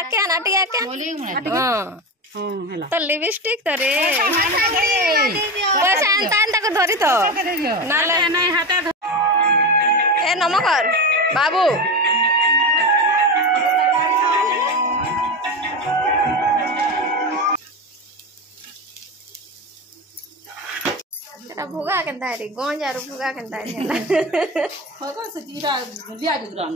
आके आना टी आके हां तो लिपस्टिक तो रे पैसा आनता आनता को धरी तो नाले नहीं हाथे ए नमकर बाबू भुगा केनता रे गंज आरो भुगा केनता रे होगा से जीरा लिया जुग्राम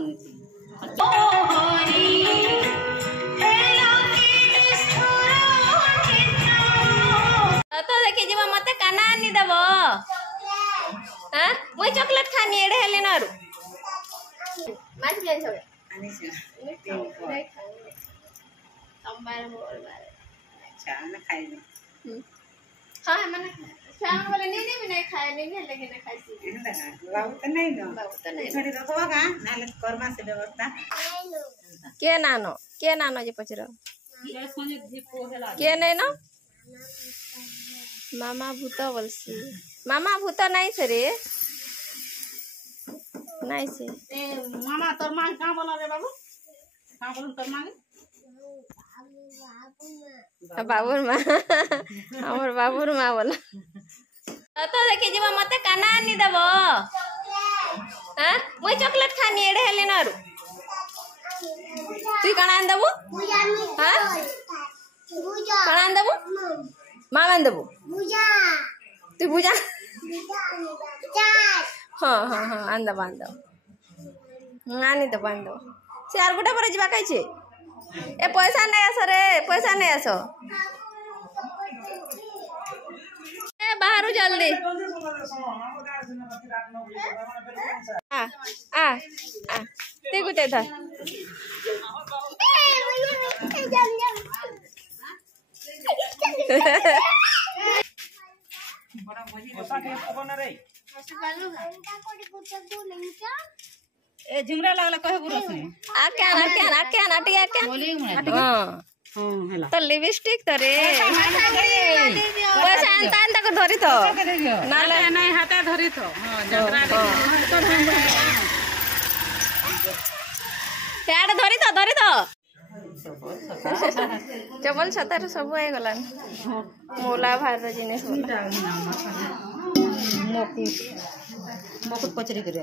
तो देखि जीवा मते काना आनी देबो हां मोय चॉकलेट खानी एडे हेले नारू माछ जाय छबे आनी छ सोमवार मंगलवार अच्छा ना खाई हां माने शाम वाले नहीं खाए नहीं लेकिन खाई सी बाबू तो नहीं छोड़ी रखवा का नाले कर्मा से व्यवस्था के नानो जे पचरो के नहीं ना मामा भूत बोलसी मामा भूत नहीं से रे नहीं से ए मामा तोर मां का बोला रे बाबू का बोल तोर मां बाबूर मां हमर बाबूर मां बोला तो देखि जीवा मते काना आनी देबो हां मोय चॉकलेट खानी एडे हेले नारू तू काना आन देबो हां काना आन देबो मामा आन देबो तू बुझा हां हां हां आन दो आनी तो बांध दो से आर गुटा पर जीवा कहै छे ए पैसा नहीं आसो रे पैसा नहीं आसो ए बाहर जल्दी आ आ आ ते गुते था ए झुमरा लागला कहे गुरु सुनी आके आना टी आके हां हला तो लिपस्टिक तो रे पैसा आनता आनता को धरी तो नाले नहीं हाथे धरी तो हां जगरा प्याड धरी तो चपल छतार सब आइ गलान मोला भार जिनिस मकुट पचरी करे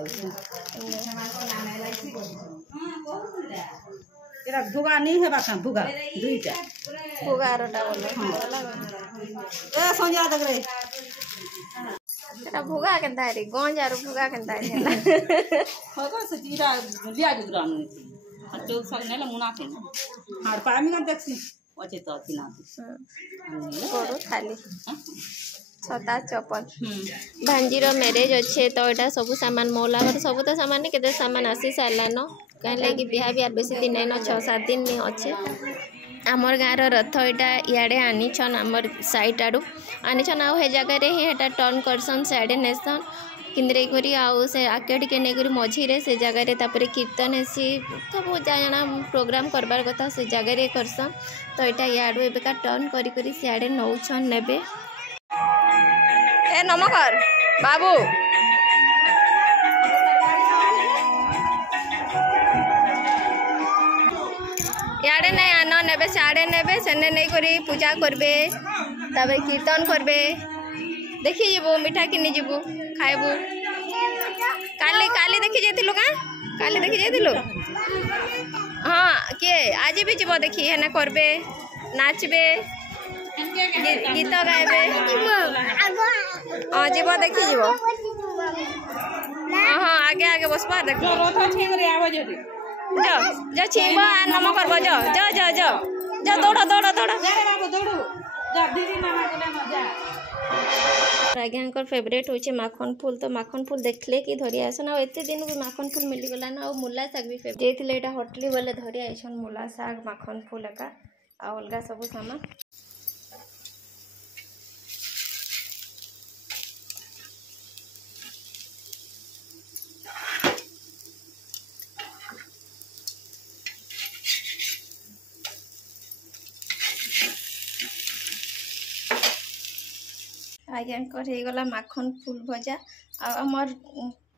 एरा भुगा नहीं है बाका भुगा दुईटा भुगा रोटा बोले ए संजा देख रे एरा भुगा केनता रे गंज आरो भुगा केनता रे होगा से जीरा लिया जुग्राम चौक सब नेला मुना के हार पामी का देखसी ओचे तो तिना कोरो खाली छता चपल भांजीर मैरेज अच्छे तो यहाँ सब सामान मौला सब तो सामान के सामान आसी सारान कहीं लगे बिहा भी बेसी दिन नहीं 6-7 दिन नहीं अच्छे आमर गाँव रथ यहाँ इे आनीछन आमर साइट आड़ू आनीछन आउ हे जगह ही टर्न करसन सियाड़े नेसन किंद्रे करी आउ से आके टिके नहीं मझीरे से जगह तापर कीर्तन हेसी सब जाना प्रोग्राम करबार कथा से जगह करसन तो यहाँ इाड़ू एबेका टर्न करी सियाड़े नौछन नेबे ए नमकर बाबू याडे नहीं आना नेबे साड़े नेबे सेने नहीं करी पूजा करबे तबे कीर्तन करबे देखि जीवो मिठा किनी जीवो खाइबो काली देखि जेतिलु का काली देखि जेतिलु हां के आज भी जीवो देखि हेना करबे नाचबे गीत गाइबे हाँ जीव देखी जीव हाँ आगे आगे बसबा देख जो छीब नम करब जो दौड़ आज्ञा फेवरेट होचे माखन फूल तो माखन फूल देखले कि धरी आसन आ एते दिन भी माखन फूल मिलीगला ना आ मूला शाग भी फेवरेट होटली बोले धरी आइसन मूला शाग माखन फूल एका आ अलगा सब सामान आज्ञा हो गला माखन फूल भजा आमर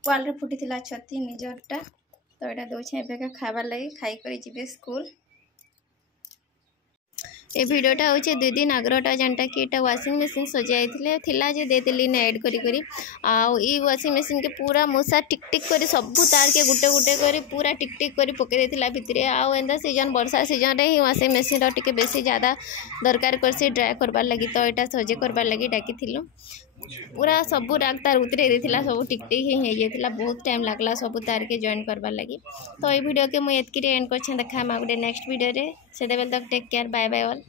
पुआल फुटी छती निजरटा तो यहाँ दौचे एबेका खाबार लगी खाई कर जीवे स्कूल। ये वीडियोटा हूँ 2 दिन आगरटा जेनटा कि एटा वाशिंग मशीन सजाई थिला जे देदेली ना ऐड करी करी आउ ई वाशिंग मशीन के पूरा मूसा टिक टिक करी सबू तार के गुटे गुटे करी पूरा टिक टिक करी पके देथिला भितरे आउ एंदा सीजन वर्षा सीजन रे ही वाशिंग मशीन रो टिके बेसी ज़्यादा दरकार करसी ड्राई करबार लगी तो एटा सजे करबार लगी डाकी पूरा सबू राग तार उतरे देथिला सब टिक टिक ही हो जाइथिला बहुत टाइम लागला सबू तार के जॉइन करबार लगी तो ये वीडियो के मुझे एतकी एंड कर देखा गोटे नेक्स्ट वीडियो रे से तक take care bye bye all.